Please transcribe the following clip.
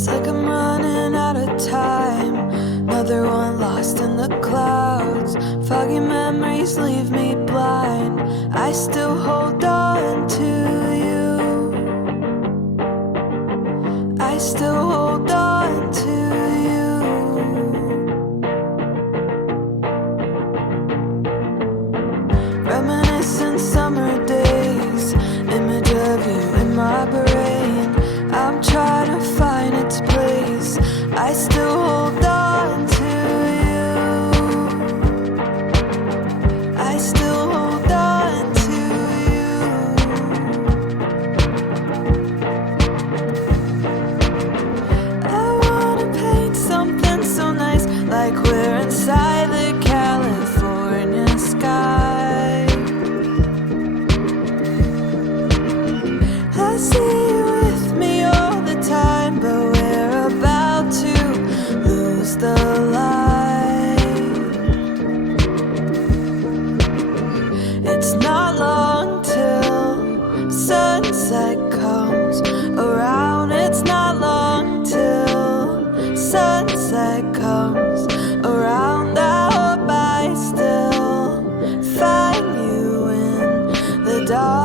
It's like I'm running out of time. Another one lost in the clouds. Foggy memories leave me blind. I still hold on to you. I still hold on to you. Reminiscent summer days, image of you in my brain. I'm trying to find its place. I still hold on to you. I still hold on to you. I wanna paint something so nice, like we're inside the California sky. I see you with me all the time, but we're about to lose the light. It's not long till sunset comes around. It's not long till sunset comes around. I hope I still find you in the dark.